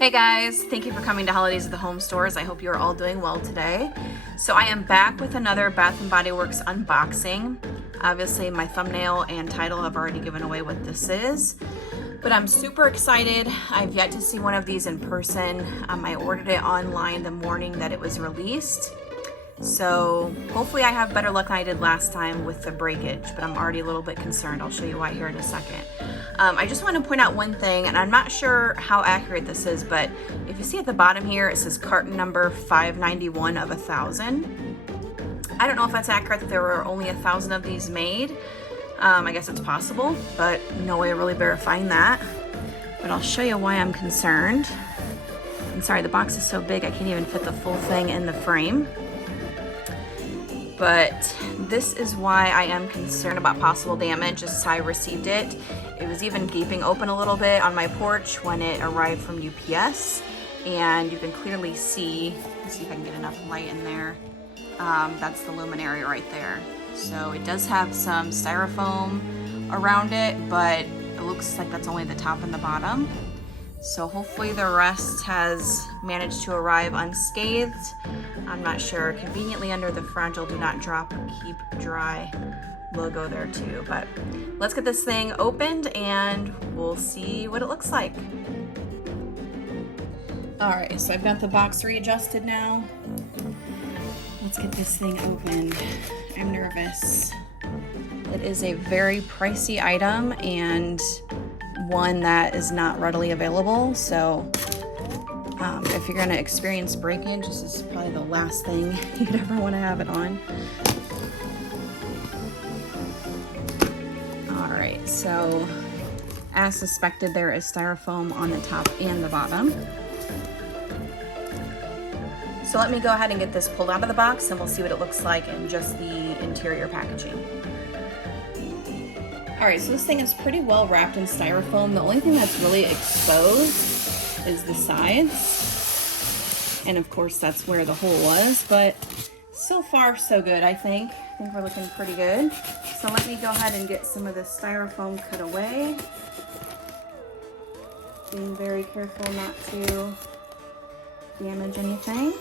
Hey guys, thank you for coming to Holidays at the Home Stores. I hope you're all doing well today. So I am back with another Bath & Body Works unboxing. Obviously my thumbnail and title have already given away what this is, but I'm super excited. I've yet to see one of these in person. I ordered it online the morning that it was released. So hopefully I have better luck than I did last time with the breakage, but I'm already a little bit concerned. I'll show you why here in a second. I just want to point out one thing, and I'm not sure how accurate this is, but if you see at the bottom here, it says carton number 591 of 1,000. I don't know if that's accurate, that there were only 1,000 of these made. I guess it's possible, but no way of really verifying that. But I'll show you why I'm concerned. I'm sorry, the box is so big I can't even fit the full thing in the frame. But this is why I am concerned about possible damage as I received it. It was even gaping open a little bit on my porch when it arrived from UPS. And you can clearly see, let's see if I can get enough light in there. That's the luminary right there. So it does have some styrofoam around it, but it looks like that's only the top and the bottom. So hopefully the rest has managed to arrive unscathed. I'm not sure. Conveniently under the fragile do not drop or keep dry logo there too. But let's get this thing opened and we'll see what it looks like. All right, so I've got the box readjusted now. Let's get this thing opened. I'm nervous. It is a very pricey item and one that is not readily available, so if you're going to experience breakage, this is probably the last thing you'd ever want to have it on. Alright, so as suspected, there is styrofoam on the top and the bottom. So let me go ahead and get this pulled out of the box and we'll see what it looks like in just the interior packaging. Alright, so this thing is pretty well wrapped in styrofoam. The only thing that's really exposed is the sides. And of course that's where the hole was, but so far so good, I think. I think we're looking pretty good. So let me go ahead and get some of the styrofoam cut away. Being very careful not to damage anything.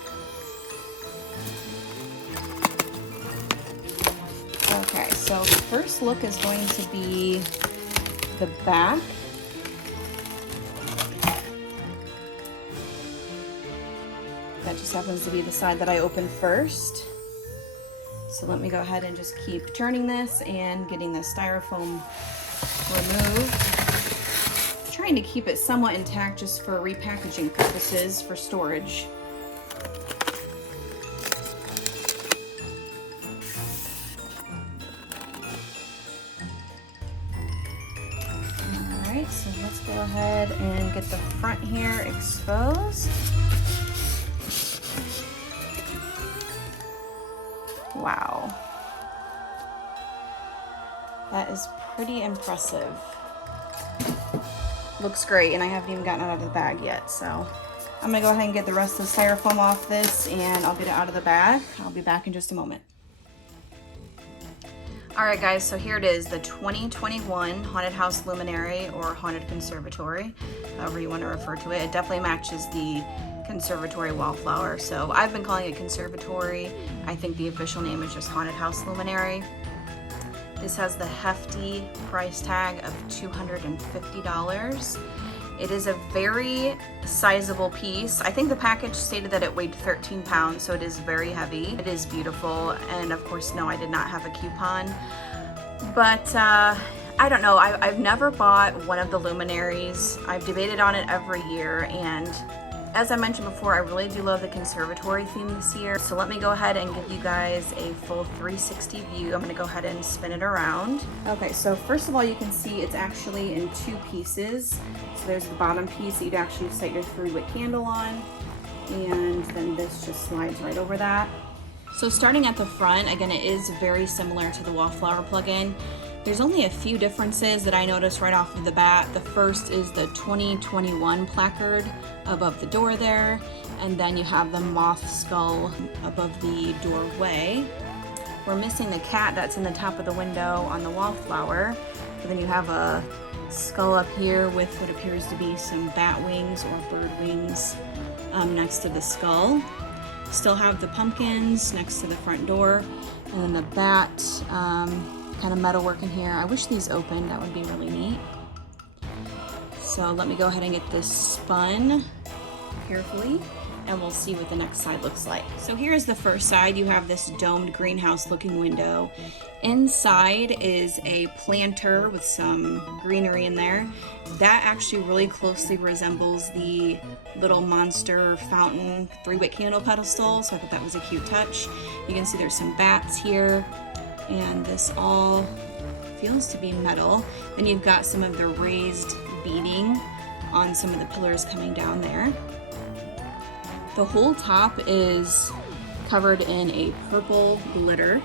Okay, so first look is going to be the back. That just happens to be the side that I opened first. So let me go ahead and just keep turning this and getting the styrofoam removed. I'm trying to keep it somewhat intact just for repackaging purposes for storage. Alright, so let's go ahead and get the front here exposed. Wow. That is pretty impressive. Looks great, and I haven't even gotten it out of the bag yet, so I'm gonna go ahead and get the rest of the styrofoam off this and I'll get it out of the bag. I'll be back in just a moment. Alright guys, so here it is, the 2021 Haunted House Luminary or Haunted Conservatory, however you want to refer to it. It definitely matches the conservatory wallflower, so I've been calling it conservatory. I think the official name is just Haunted House Luminary. This has the hefty price tag of $250. It is a very sizable piece. I think the package stated that it weighed 13 pounds, so it is very heavy. It is beautiful, and of course, no, I did not have a coupon. But I don't know, I've never bought one of the luminaries. I've debated on it every year, and as I mentioned before, I really do love the conservatory theme this year. So let me go ahead and give you guys a full 360 view. I'm gonna go ahead and spin it around. Okay, so first of all, you can see it's actually in two pieces. So there's the bottom piece that you'd actually set your 3-wick candle on, and then this just slides right over that. So starting at the front, again, it is very similar to the wallflower plug-in. There's only a few differences that I noticed right off of the bat. The first is the 2021 placard above the door there, and then you have the moth skull above the doorway. We're missing the cat that's in the top of the window on the wallflower, but then you have a skull up here with what appears to be some bat wings or bird wings next to the skull. Still have the pumpkins next to the front door, and then the bat kind of metalwork in here. I wish these opened, that would be really neat. So let me go ahead and get this spun carefully, and we'll see what the next side looks like. So here's the first side. You have this domed greenhouse looking window. Inside is a planter with some greenery in there. That actually really closely resembles the little monster fountain 3-wick candle pedestal, so I thought that was a cute touch. You can see there's some bats here, and this all feels to be metal. Then you've got some of the raised beading on some of the pillars coming down there. The whole top is covered in a purple glitter,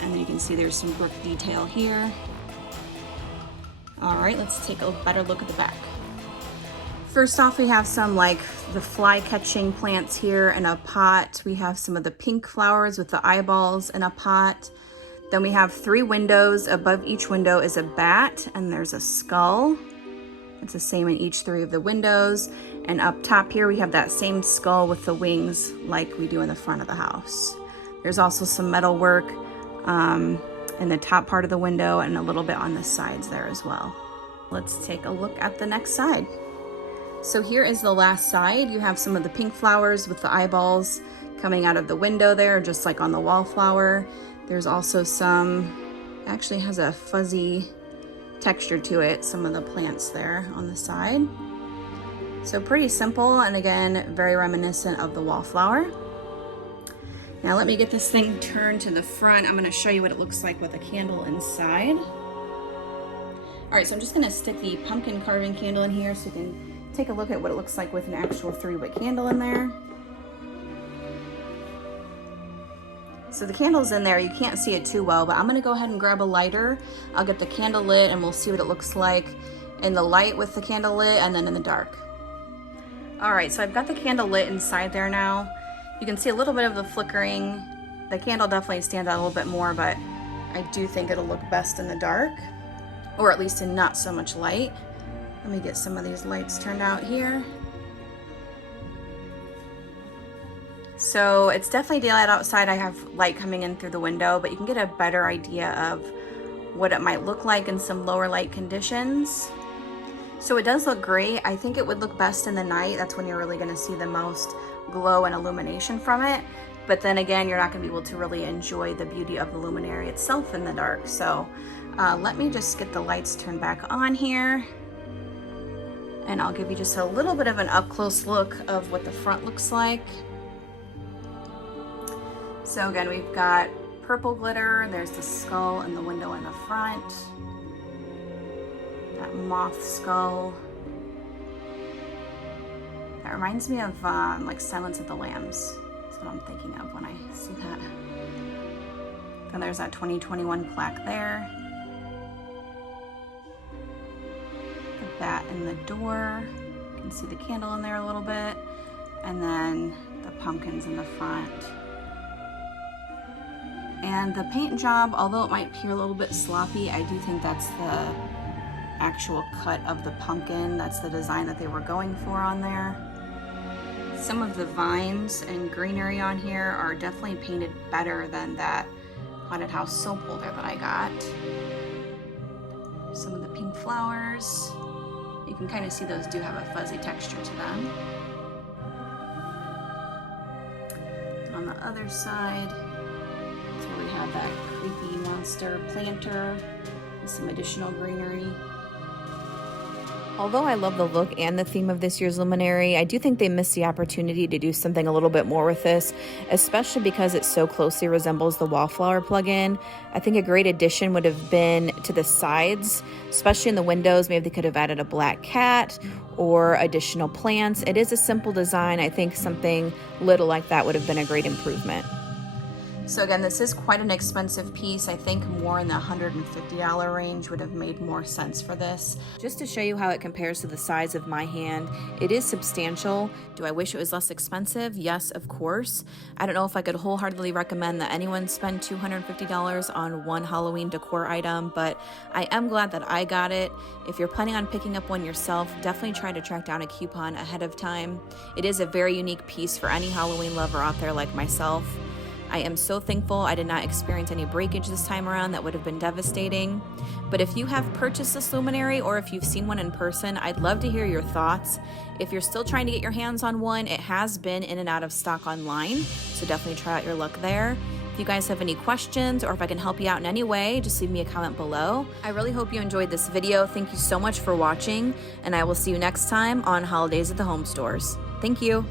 and then you can see there's some brick detail here. All right, let's take a better look at the back. First off, we have some like the fly catching plants here in a pot. We have some of the pink flowers with the eyeballs in a pot. Then we have 3 windows. Above each window is a bat, and there's a skull. It's the same in each 3 of the windows. And up top here, we have that same skull with the wings like we do in the front of the house. There's also some metal work in the top part of the window and a little bit on the sides there as well. Let's take a look at the next side. So here is the last side. You have some of the pink flowers with the eyeballs coming out of the window there, just like on the wallflower. There's also some, actually has a fuzzy texture to it, some of the plants there on the side. So pretty simple, and again, very reminiscent of the wallflower. Now let me get this thing turned to the front. I'm going to show you what it looks like with a candle inside. All right, so I'm just going to stick the pumpkin carving candle in here so you can take a look at what it looks like with an actual 3-wick candle in there. So the candle's in there. You can't see it too well, but I'm going to go ahead and grab a lighter. I'll get the candle lit and we'll see what it looks like in the light with the candle lit and then in the dark. All right, so I've got the candle lit inside there now. You can see a little bit of the flickering. The candle definitely stands out a little bit more, but I do think it'll look best in the dark, or at least in not so much light. Let me get some of these lights turned out here. So it's definitely daylight outside. I have light coming in through the window, but you can get a better idea of what it might look like in some lower light conditions. So it does look great. I think it would look best in the night. That's when you're really going to see the most glow and illumination from it. But then again, you're not going to be able to really enjoy the beauty of the luminary itself in the dark. So let me just get the lights turned back on here. And I'll give you just a little bit of an up close look of what the front looks like. So again, we've got purple glitter. There's the skull in the window in the front. That moth skull. That reminds me of like Silence of the Lambs. That's what I'm thinking of when I see that. Then there's that 2021 plaque there. The bat in the door. You can see the candle in there a little bit. And then the pumpkins in the front. And the paint job, although it might appear a little bit sloppy, I do think that's the actual cut of the pumpkin. That's the design that they were going for on there. Some of the vines and greenery on here are definitely painted better than that haunted house soap holder that I got. Some of the pink flowers. You can kind of see those do have a fuzzy texture to them. And on the other side, that's where we have that creepy monster planter with some additional greenery. Although I love the look and the theme of this year's Luminary, I do think they missed the opportunity to do something a little bit more with this, especially because it so closely resembles the Wallflower plugin. I think a great addition would have been to the sides, especially in the windows. Maybe they could have added a black cat or additional plants. It is a simple design. I think something little like that would have been a great improvement. So again, this is quite an expensive piece. I think more in the $150 range would have made more sense for this. Just to show you how it compares to the size of my hand, it is substantial. Do I wish it was less expensive? Yes, of course. I don't know if I could wholeheartedly recommend that anyone spend $250 on one Halloween decor item, but I am glad that I got it. If you're planning on picking up one yourself, definitely try to track down a coupon ahead of time. It is a very unique piece for any Halloween lover out there like myself. I am so thankful I did not experience any breakage this time around. That would have been devastating. But if you have purchased this luminary or if you've seen one in person, I'd love to hear your thoughts. If you're still trying to get your hands on one, it has been in and out of stock online, so definitely try out your luck there. If you guys have any questions or if I can help you out in any way, just leave me a comment below. I really hope you enjoyed this video. Thank you so much for watching, and I will see you next time on Holidays at the Home Stores. Thank you.